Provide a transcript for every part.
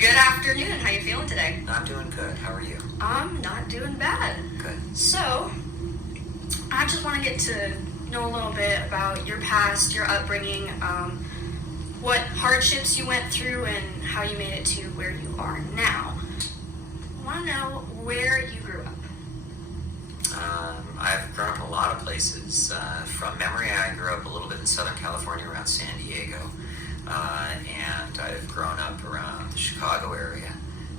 Good afternoon. How you feeling today? I'm doing good. How are you? I'm not doing bad. Good. So, I just want to get to know a little bit about your past, your upbringing, what hardships you went through, and how you made it to where you are now. I want to know where you grew up. I've grown up in a lot of places. From memory, I grew up a little bit in Southern California around San Diego. And I've grown up around the Chicago area.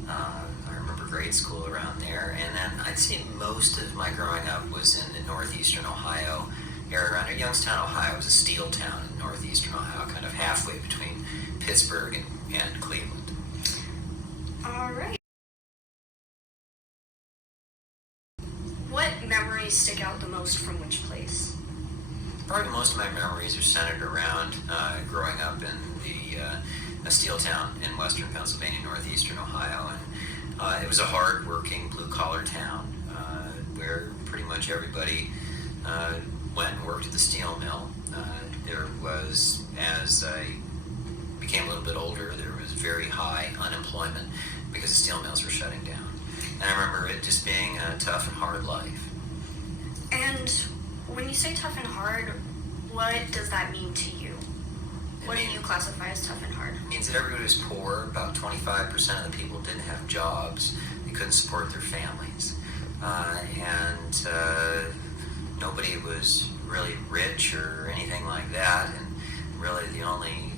I remember grade school around there. And then I'd say most of my growing up was in the NorthEastern Ohio area around here. Youngstown, Ohio is a steel town in NorthEastern Ohio, kind of halfway between Pittsburgh and Cleveland. All right. What memories stick out the most from which place? Probably most of my memories are centered around growing up in a steel town in western Pennsylvania, northeastern Ohio, and it was a hard-working, blue-collar town where pretty much everybody went and worked at the steel mill. There was, as I became a little bit older, there was very high unemployment because the steel mills were shutting down. And I remember it just being a tough and hard life. And when you say tough and hard, what does that mean to you? What do you classify as tough and hard? It means that everybody was poor. About 25% of the people didn't have jobs. They couldn't support their families. And nobody was really rich or anything like that. And really the only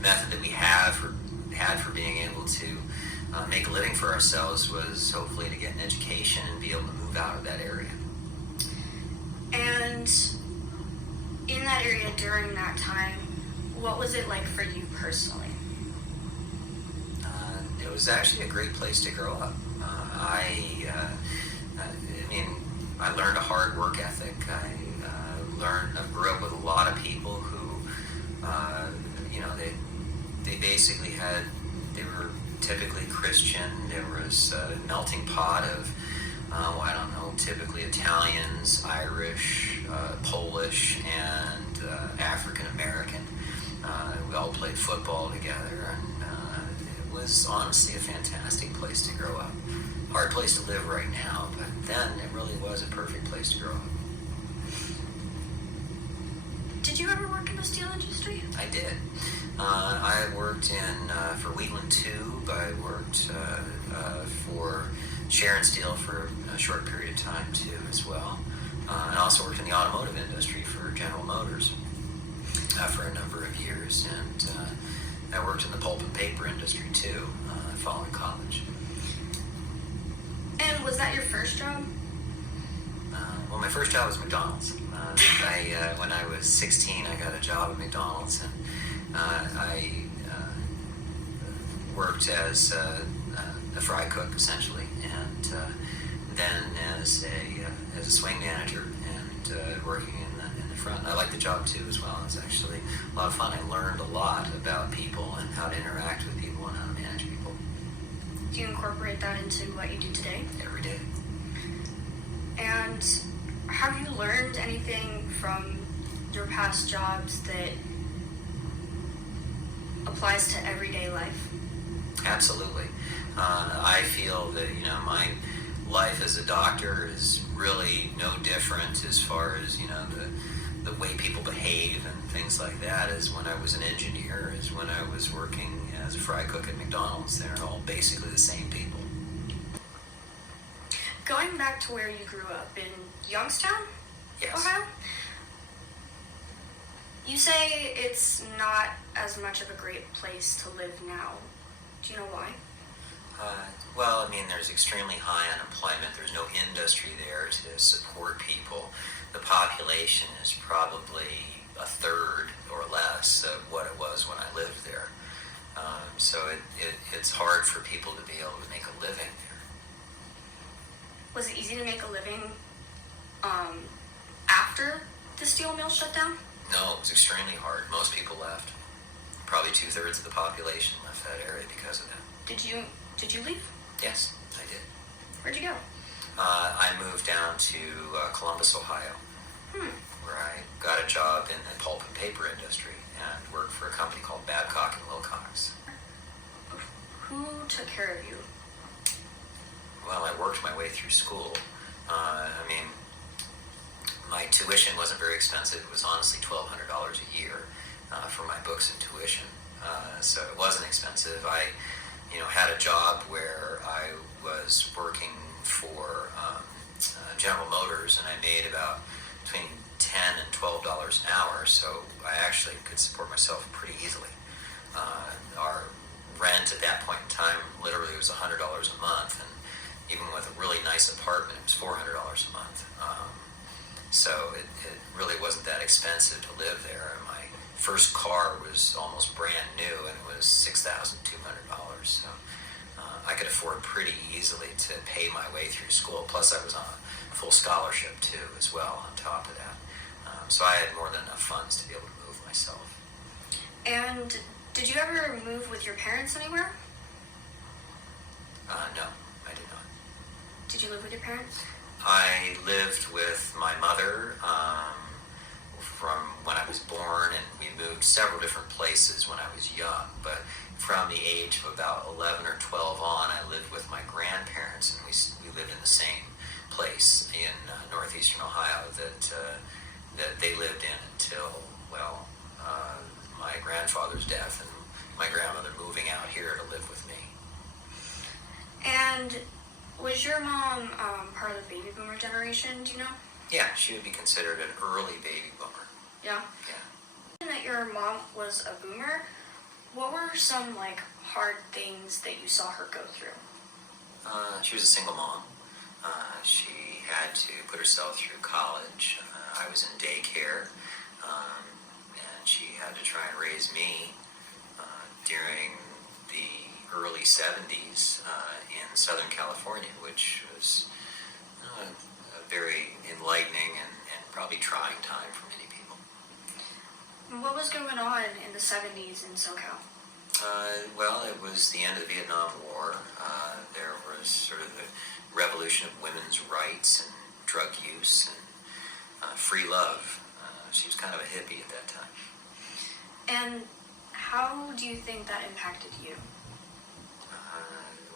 method that we had for being able to make a living for ourselves was hopefully to get an education and be able to move out of that area. And in that area during that time, what was it like for you personally? It was actually a great place to grow up. I learned a hard work ethic. I grew up with a lot of people who, they basically they were typically Christian. There was a melting pot of, typically Italians, Irish, Polish, and African American. We all played football together, and it was honestly a fantastic place to grow up. Hard place to live right now, but then it really was a perfect place to grow up. Did you ever work in the steel industry? I did. I worked for Wheatland Tube. I worked for Sharon Steel for a short period of time too, as well. And also worked in the automotive industry for General Motors for a number of years. And I worked in the pulp and paper industry too, following college. And was that your first job? Well, my first job was McDonald's. When I was 16, I got a job at McDonald's, and I worked as a fry cook essentially, and then as a swing manager and working in the front. I liked the job too as well. It was actually a lot of fun. I learned a lot about people and how to interact with people and how to manage people. Do you incorporate that into what you do today? Every day. And have you learned anything from your past jobs that applies to everyday life? Absolutely. I feel that, my life as a doctor is really no different as far as, the way people behave and things like that as when I was an engineer, as when I was working as a fry cook at McDonald's. They're all basically the same people. Going back to where you grew up in Youngstown, Yes. Ohio, you say it's not as much of a great place to live now. Do you know why? There's extremely high unemployment. There's no industry there to support people. The population is probably a third or less of what it was when I lived there. So it's hard for people to be able to make a living there. Was it easy to make a living after the steel mill shut down? No, it was extremely hard. Most people left. Probably 2/3 of the population left that area because of that. Did you leave? Yes, I did. Where'd you go? I moved down to Columbus, Ohio, where I got a job in the pulp and paper industry and worked for a company called Babcock and Wilcox. worked my way through school. I mean, my tuition wasn't very expensive. It was honestly $1,200 a year for my books and tuition. So it wasn't expensive. I, had a job where I was working for General Motors, and I made about between $10 and $12 an hour. So I actually could support myself pretty easily. Our rent at that point in time literally was $100 a month, and even with a really nice apartment, it was $400 a month. So it really wasn't that expensive to live there. And my first car was almost brand new, and it was $6,200. So I could afford pretty easily to pay my way through school. Plus, I was on a full scholarship too, as well, on top of that. So I had more than enough funds to be able to move myself. And did you ever move with your parents anywhere? No, I did not. Did you live with your parents? I lived with my mother from when I was born, and we moved several different places when I was young. But from the age of about 11 or 12 on, I lived with my grandparents, and we lived in the same place in NorthEastern Ohio that they lived in until, my grandfather's death and my grandmother moving out here to live with me. And was your mom part of the baby boomer generation, do you know? Yeah, she would be considered an early baby boomer. Yeah? Yeah. That your mom was a boomer, what were some hard things that you saw her go through? She was a single mom. She had to put herself through college. I was in daycare, and she had to try and raise me during the early 70s in Southern California, which was a very enlightening and probably trying time for many people. What was going on in the 70s in SoCal? It was the end of the Vietnam War. There was sort of the revolution of women's rights and drug use and free love. She was kind of a hippie at that time. And how do you think that impacted you?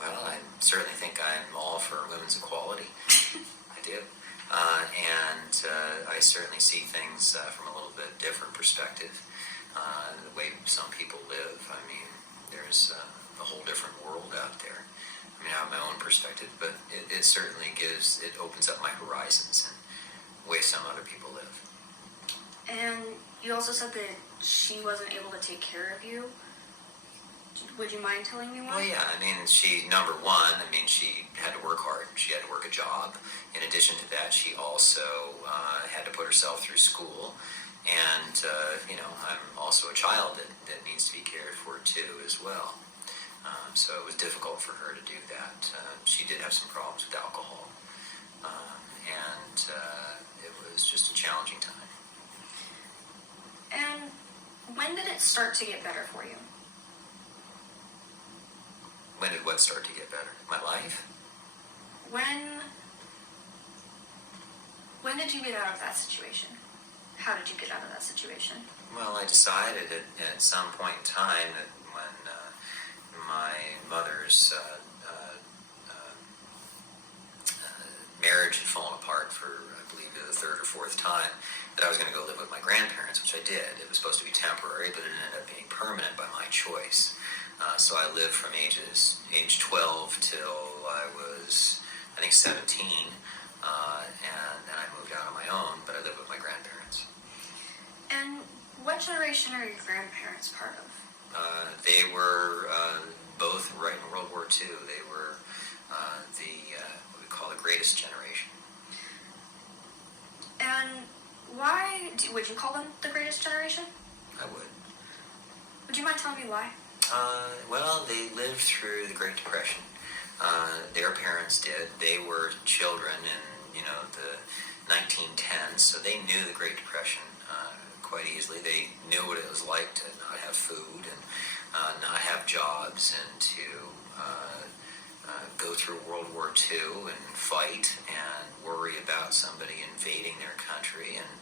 I certainly think I'm all for women's equality. I do. And I certainly see things from a little bit different perspective. The way some people live. I mean, there's a whole different world out there. I mean, I have my own perspective, but it certainly opens up my horizons and the way some other people live. And you also said that she wasn't able to take care of you. Would you mind telling me why? Well, yeah. I mean, she had to work hard. She had to work a job. In addition to that, she also had to put herself through school. And, I'm also a child that needs to be cared for, too, as well. So it was difficult for her to do that. She did have some problems with alcohol. And it was just a challenging time. And when did it start to get better for you? When did what start to get better? My life? When did you get out of that situation? How did you get out of that situation? Well, I decided at some point in time that when my mother's marriage had fallen apart for, I believe, the third or fourth time, that I was going to go live with my grandparents, which I did. It was supposed to be temporary, but it ended up being permanent by my choice. So I lived from age 12 till I was, I think, 17, and then I moved out on my own, but I lived with my grandparents. And what generation are your grandparents part of? They were both right in World War II. They were what we call the greatest generation. And would you call them the greatest generation? I would. Would you mind telling me why? They lived through the Great Depression. Their parents did. They were children in, the 1910s, so they knew the Great Depression quite easily. They knew what it was like to not have food and not have jobs and to go through World War II and fight and worry about somebody invading their country and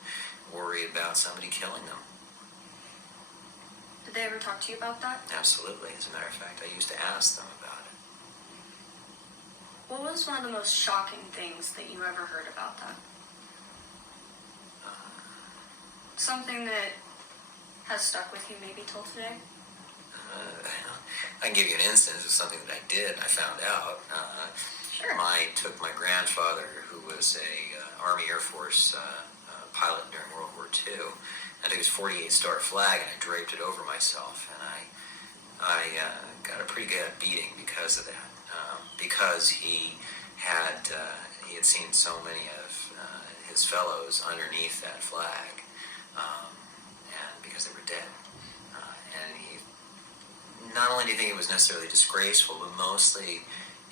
worry about somebody killing them. Did they ever talk to you about that? Absolutely. As a matter of fact, I used to ask them about it. What was one of the most shocking things that you ever heard about that? Something that has stuck with you maybe till today? I can give you an instance of something that I did. I found out. Sure. I took my grandfather, who was a Army Air Force pilot during World War II, and took his 48-star flag, and I draped it over myself, and I got a pretty good beating because of that, because he had seen so many of his fellows underneath that flag, and because they were dead, and he not only did he think it was necessarily disgraceful, but mostly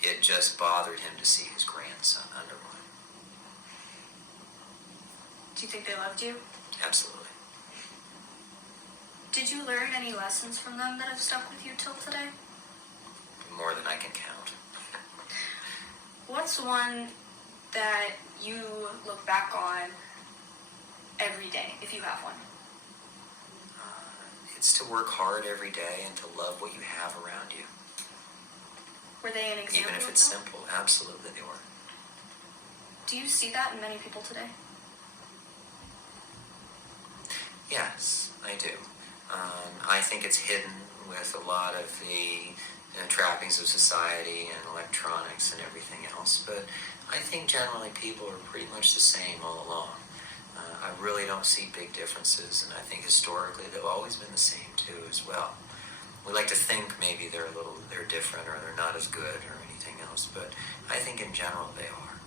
it just bothered him to see his grandson under one. Do you think they loved you? Absolutely. Did you learn any lessons from them that have stuck with you till today? More than I can count. What's one that you look back on every day, if you have one? It's to work hard every day and to love what you have around you. Were they an example? Even if of it's that? simple, absolutely they were. Do you see that in many people today? Yes, I do. I think it's hidden with a lot of the trappings of society and electronics and everything else, but I think generally people are pretty much the same all along. I really don't see big differences, and I think historically they've always been the same too as well. We like to think maybe they're different or they're not as good or anything else, but I think in general they are.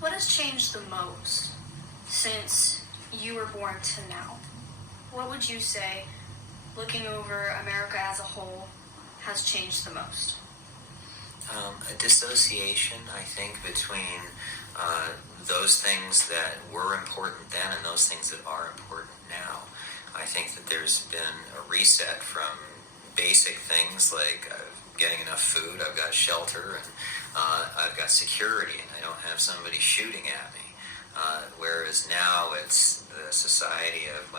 What has changed the most since you were born to now? What would you say, looking over America as a whole, has changed the most? A dissociation, I think, between those things that were important then and those things that are important now. I think that there's been a reset from basic things like getting enough food, I've got shelter, and I've got security, and I don't have somebody shooting at me. Whereas now it's the society of,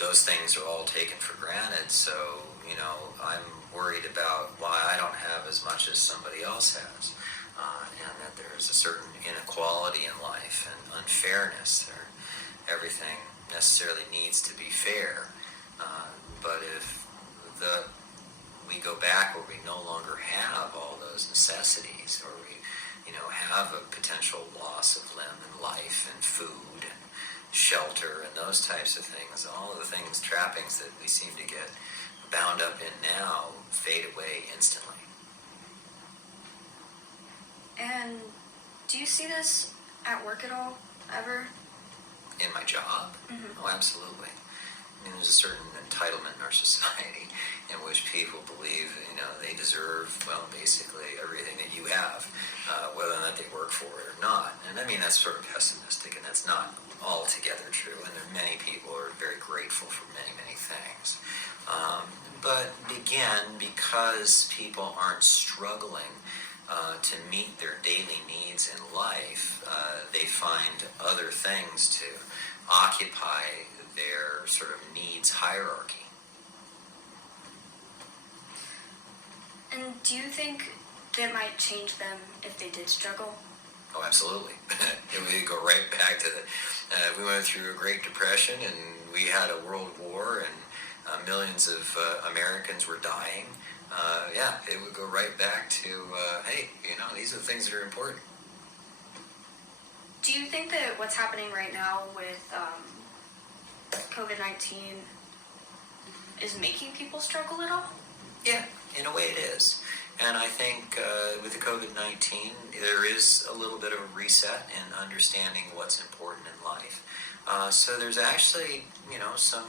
those things are all taken for granted, so, I'm worried about why I don't have as much as somebody else has. And that there's a certain inequality in life and unfairness. Everything necessarily needs to be fair. But if we go back where we no longer have all those necessities, or we have a potential loss of limb and life and food and shelter and those types of things, all of the things, trappings that we seem to get bound up in now fade away instantly. And do you see this at work at all, ever? In my job? Mm-hmm. Oh, absolutely. There's a certain entitlement in our society in which people believe, they deserve, basically everything that you have, whether or not they work for it or not. And that's sort of pessimistic, and that's not altogether true. And there are many people who are very grateful for many, many things. But again, because people aren't struggling to meet their daily needs in life, they find other things to occupy their sort of needs hierarchy. And do you think that might change them if they did struggle? Oh, absolutely. We go right back to we went through a Great Depression, and we had a World War, and millions of Americans were dying. It would go right back to, hey, these are the things that are important. Do you think that what's happening right now with COVID-19 is making people struggle at all? Yeah, in a way it is. And I think with the COVID-19, there is a little bit of a reset in understanding what's important in life. So there's actually, some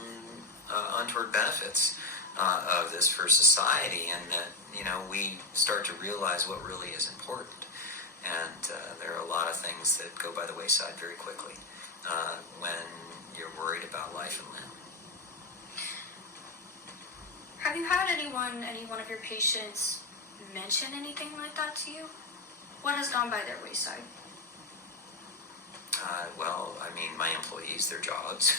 untoward benefits of this for society, and that, we start to realize what really is important. And there are a lot of things that go by the wayside very quickly when you're worried about life and limb. Have you had any one of your patients mention anything like that to you? What has gone by their wayside? My employees, their jobs,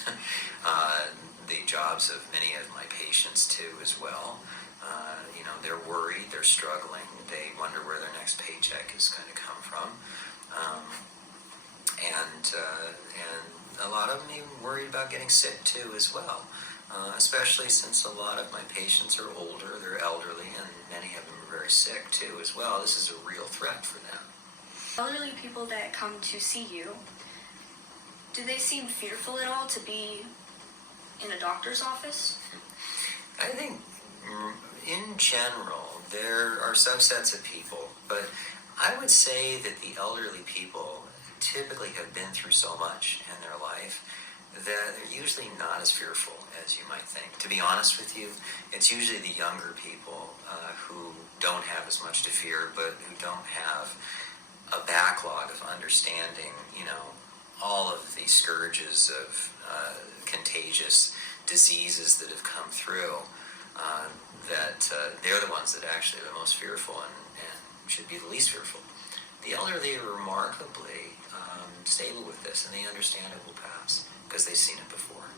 the jobs of many of my patients too as well. They're worried, they're struggling, they wonder where their next paycheck is going to come from. And a lot of them even worried about getting sick too as well, especially since a lot of my patients are older, they're elderly, and many of them are very sick too as well. This is a real threat for them. Elderly people that come to see you, do they seem fearful at all to be in a doctor's office? I think in general there are subsets of people, but I would say that the elderly people typically have been through so much in their life that they're usually not as fearful as you might think. To be honest with you, it's usually the younger people who don't have as much to fear, but who don't have a backlog of understanding, all of the scourges of contagious diseases that have come through, that they're the ones that actually are the most fearful and should be the least fearful. The elderly are remarkably stable with this, and they understand it will pass because they've seen it before.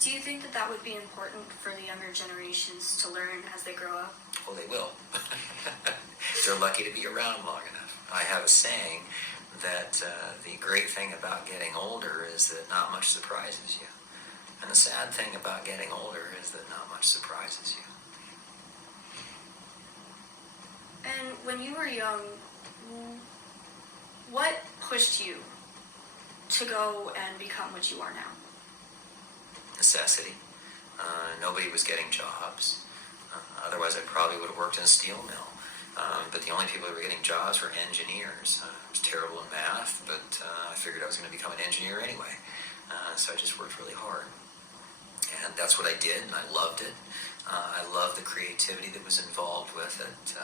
Do you think that would be important for the younger generations to learn as they grow up? Oh, they will. They're lucky to be around long enough. I have a saying that the great thing about getting older is that not much surprises you. And the sad thing about getting older is that not much surprises you. And when you were young, what pushed you to go and become what you are now? Necessity. Nobody was getting jobs. Otherwise, I probably would have worked in a steel mill. But the only people who were getting jobs were engineers. I was terrible in math, but I figured I was going to become an engineer anyway. So I just worked really hard. And that's what I did, and I loved it. I love the creativity that was involved with it.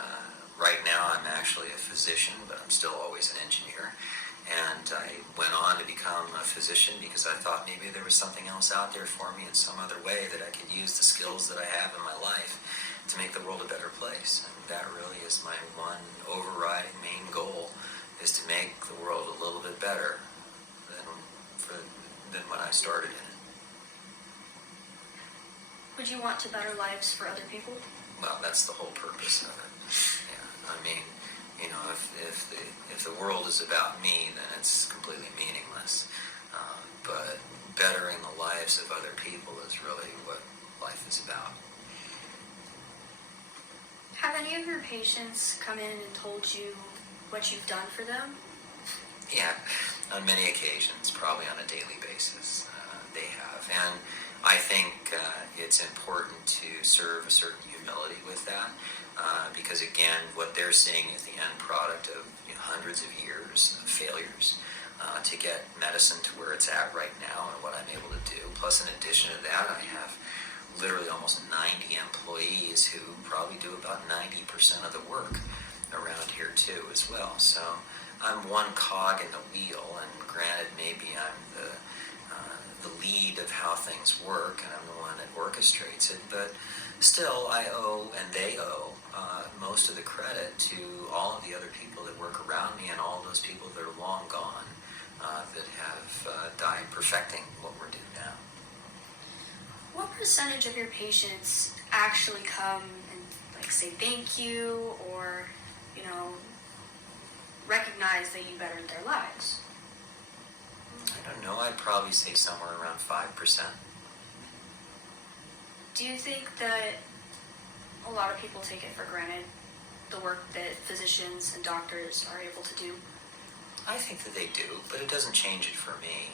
Right now, I'm actually a physician, but I'm still always an engineer. And I went on to become a physician because I thought maybe there was something else out there for me in some other way that I could use the skills that I have in my life to make the world a better place. And that really is my one overriding main goal, is to make the world a little bit better than when I started in it. Would you want to better lives for other people? Well, that's the whole purpose of it. Yeah, I mean, if the world is about me, then it's completely meaningless. But bettering the lives of other people is really what life is about. Have any of your patients come in and told you what you've done for them? Yeah, on many occasions, probably on a daily basis, they have. And I think it's important to serve a certain humility with that, because again, what they're seeing is the end product of hundreds of years of failures to get medicine to where it's at right now and what I'm able to do. Plus, in addition to that, I have literally almost 90 employees who probably do about 90% of the work around here too as well. So I'm one cog in the wheel, and granted, maybe I'm the lead of how things work, and I'm the one that orchestrates it, but still I owe, and they owe, most of the credit to all of the other people that work around me and all of those people that are long gone that have died perfecting what we're doing now. What percentage of your patients actually come and say thank you, or recognize that you bettered their lives? I don't know. I'd probably say somewhere around 5%. Do you think that a lot of people take it for granted, the work that physicians and doctors are able to do? I think that they do, but it doesn't change it for me.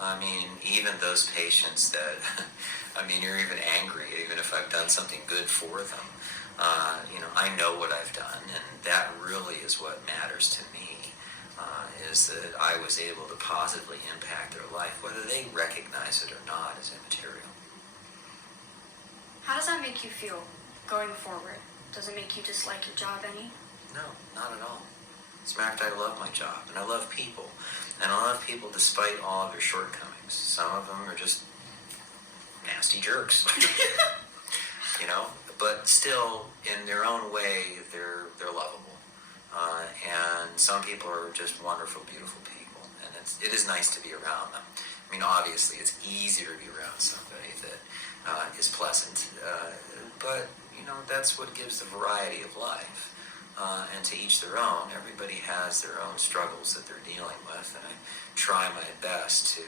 I mean, even those patients that, you're even angry, even if I've done something good for them. I know what I've done, and that really is what matters to me, is that I was able to positively impact their life. Whether they recognize it or not is immaterial. How does that make you feel going forward? Does it make you dislike your job any? No, not at all. As a matter of fact, I love my job, and I love people. And I love people despite all of their shortcomings. Some of them are just nasty jerks. But still, in their own way, they're lovable. And some people are just wonderful, beautiful people, and it is nice to be around them. mean, obviously, it's easier to be around somebody that is pleasant, but that's what gives the variety of life. And to each their own. Everybody has their own struggles that they're dealing with, and I try my best to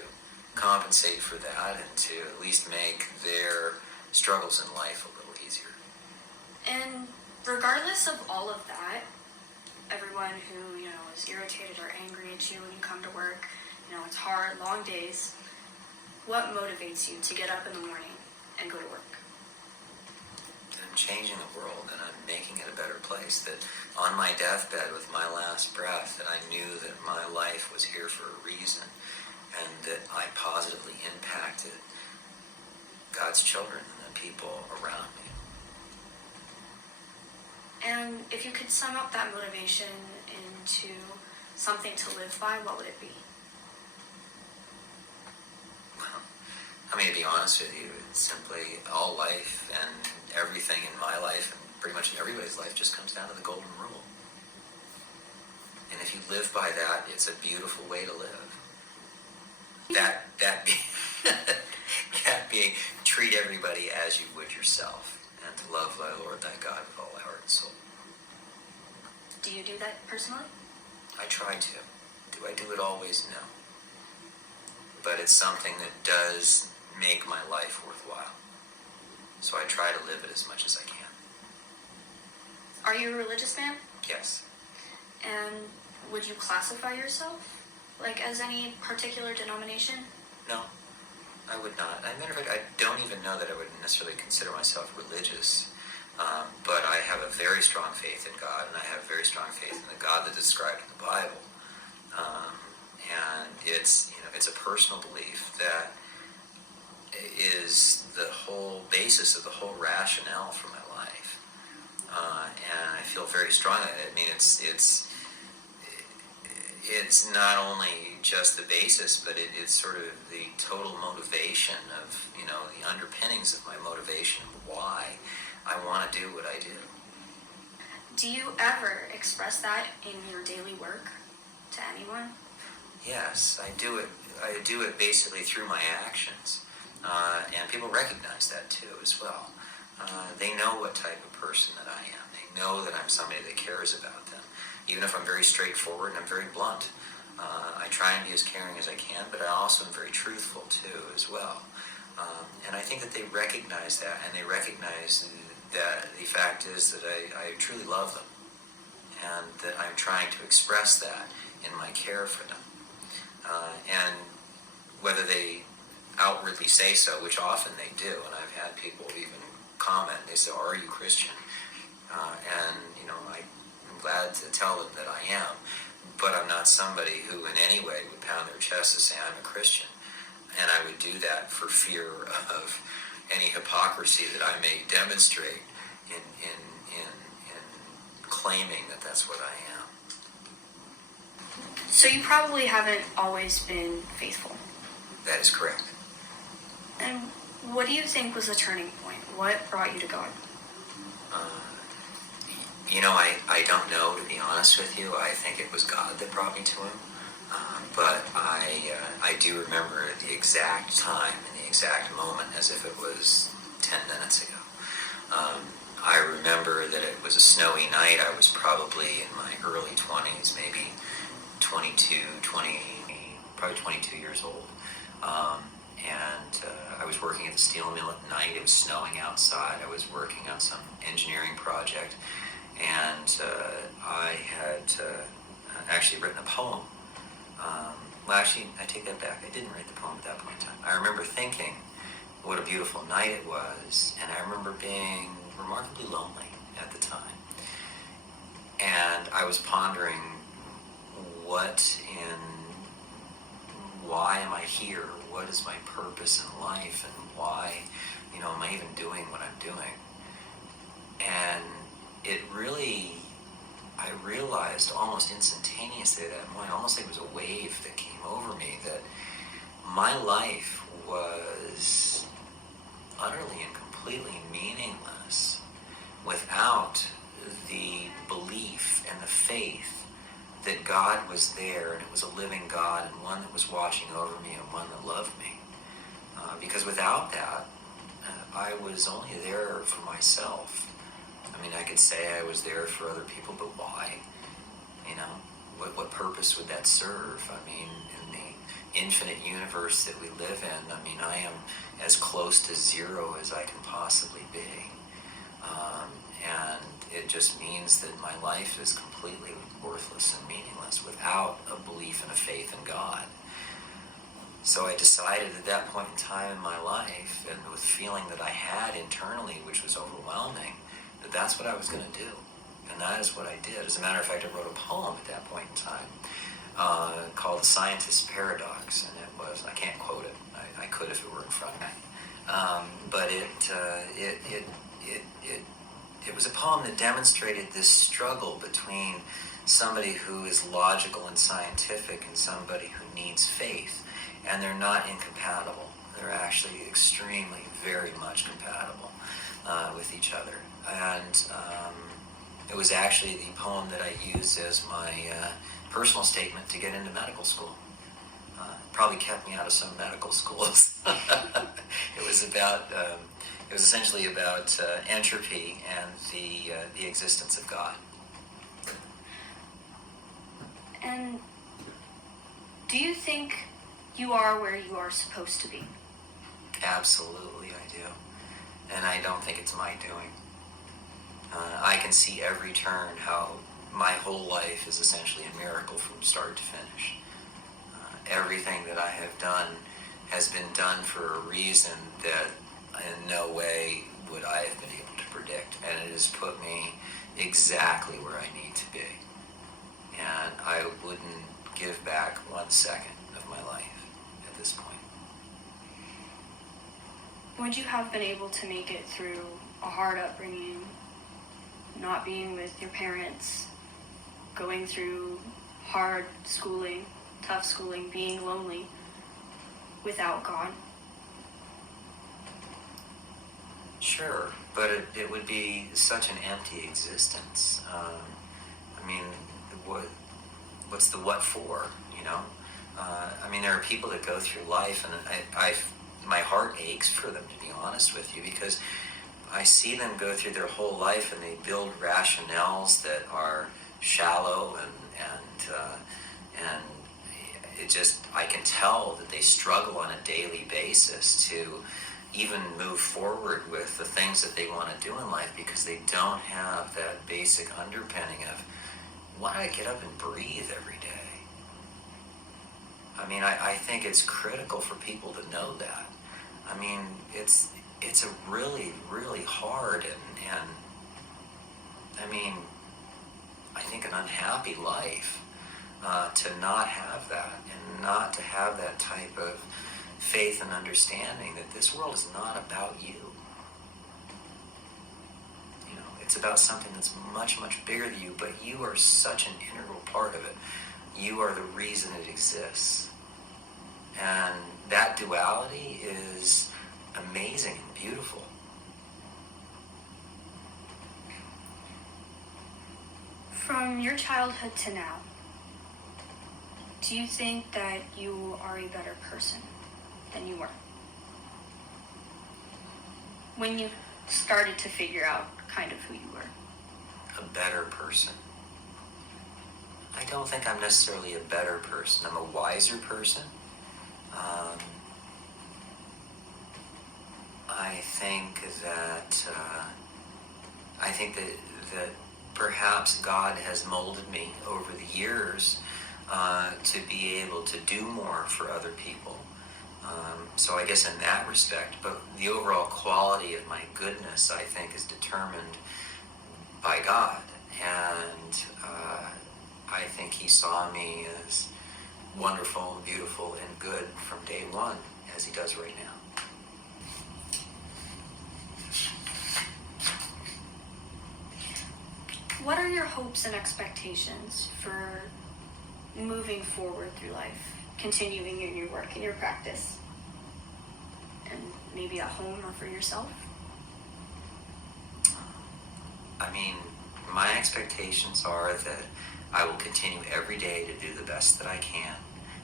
compensate for that and to at least make their struggles in life a little easier. And regardless of all of that, everyone who, is irritated or angry at you when you come to work, it's hard, long days, what motivates you to get up in the morning and go to work? I'm changing the world, and I'm making it a better place. That on my deathbed with my last breath, that I knew that my life was here for a reason, and that I positively impacted God's children and the people around me. And if you could sum up that motivation into something to live by, what would it be? Well, to be honest with you, it's simply all life and everything in my life and pretty much in everybody's life just comes down to the golden rule. And if you live by that, it's a beautiful way to live. That being treat everybody as you would yourself, and to love thy Lord thy God with all thy heart and soul. Do you do that personally? I try to. Do I do it always? No. But it's something that does make my life worthwhile. So I try to live it as much as I can. Are you a religious man? Yes. And would you classify yourself as any particular denomination? No, I would not. As a matter of fact, I don't even know that I would necessarily consider myself religious. But I have a very strong faith in God, and I have very strong faith in the God that's described in the Bible. And it's a personal belief that is the whole basis of the whole rationale for my life. And I feel very strong at it. I mean, it's not only just the basis, but it's sort of the total motivation of, the underpinnings of my motivation, why I want to do what I do. Do you ever express that in your daily work to anyone? Yes, I do it. I do it basically through my actions. And people recognize that too as well. They know what type of person that I am. They know that I'm somebody that cares about them. Even if I'm very straightforward and I'm very blunt. I try and be as caring as I can, but I also am very truthful too as well. And I think that they recognize that, and they recognize that the fact is that I truly love them, and that I'm trying to express that in my care for them. And whether they outwardly say so, which often they do, and I've had people even comment, they say, "Are you Christian?" And I'm glad to tell them that I am, but I'm not somebody who in any way would pound their chest to say I'm a Christian. And I would do that for fear of any hypocrisy that I may demonstrate in claiming that that's what I am. So you probably haven't always been faithful. That is correct. And what do you think was the turning point? What brought you to God? I don't know, to be honest with you. I think it was God that brought me to him. But I do remember the exact time and the exact moment as if it was 10 minutes ago. I remember that it was a snowy night. I was probably in my early 20s, maybe 22 years old. And I was working at the steel mill at night. It was snowing outside. I was working on some engineering project. And I had actually written a poem. I take that back. I didn't write the poem at that point in time. I remember thinking what a beautiful night it was, and I remember being remarkably lonely at the time. And I was pondering why am I here? What is my purpose in life, and why, am I even doing what I'm doing? And it really, I realized almost instantaneously at that point, almost like it was a wave that came over me, that my life was utterly and completely meaningless without the belief and the faith that God was there, and it was a living God, and one that was watching over me, and one that loved me. without that, I was only there for myself. I mean, I could say I was there for other people, but why? You know, what purpose would that serve? I mean, in the infinite universe that we live in, I mean, I am as close to zero as I can possibly be. And it just means that my life is completely worthless and meaningless without a belief and a faith in God. So I decided at that point in time in my life, and with the feeling that I had internally, which was overwhelming, that that's what I was going to do. And that is what I did. As a matter of fact, I wrote a poem at that point in time called The Scientist's Paradox. And it was, I can't quote it. I could if it were in front of me. But it was a poem that demonstrated this struggle between somebody who is logical and scientific and somebody who needs faith. And they're not incompatible. They're actually extremely, very much compatible with each other. And it was actually the poem that I used as my personal statement to get into medical school. Probably kept me out of some medical schools. It was essentially about entropy and the existence of God. And do you think you are where you are supposed to be? Absolutely, I do. And I don't think it's my doing. I can see every turn how my whole life is essentially a miracle from start to finish. Everything that I have done has been done for a reason that in no way would I have been able to predict. And it has put me exactly where I need to be. And I wouldn't give back 1 second of my life at this point. Would you have been able to make it through a hard upbringing, not being with your parents, going through hard schooling, tough schooling, being lonely, without God? Sure, but it would be such an empty existence. I mean, what's the what for, you know? I mean, there are people that go through life, and my heart aches for them, to be honest with you, because I see them go through their whole life and they build rationales that are shallow and it just, I can tell that they struggle on a daily basis to even move forward with the things that they want to do in life because they don't have that basic underpinning of why do I get up and breathe every day? I mean, I think it's critical for people to know that. I mean, it's a really, really hard and I mean, I think an unhappy life to not have that and not to have that type of faith and understanding that this world is not about you. You know, it's about something that's much, much bigger than you, but you are such an integral part of it. You are the reason it exists. And that duality is amazing and beautiful. From your childhood to now, do you think that you are a better person than you were when you started to figure out kind of who you were? A better person? I don't think I'm necessarily a better person. I'm a wiser person. I think that perhaps God has molded me over the years to be able to do more for other people. So I guess in that respect, but the overall quality of my goodness, I think, is determined by God. And I think He saw me as wonderful and beautiful and good from day one, as He does right now. What are your hopes and expectations for moving forward through life, continuing in your work and your practice, and maybe at home or for yourself? I mean, my expectations are that I will continue every day to do the best that I can.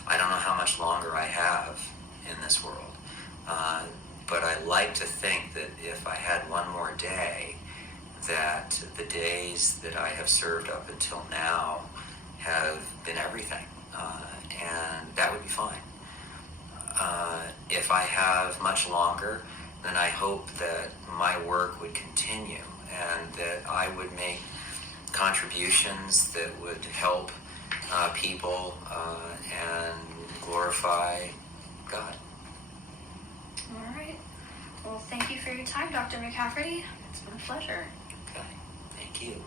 I don't know how much longer I have in this world. like to think that if I had one more day, that the days that I have served up until now have been everything, and that would be fine. If I have much longer, then I hope that my work would continue and that I would make contributions that would help people and glorify God. All right. Well, thank you for your time, Dr. McCafferty. It's been a pleasure. Okay, thank you.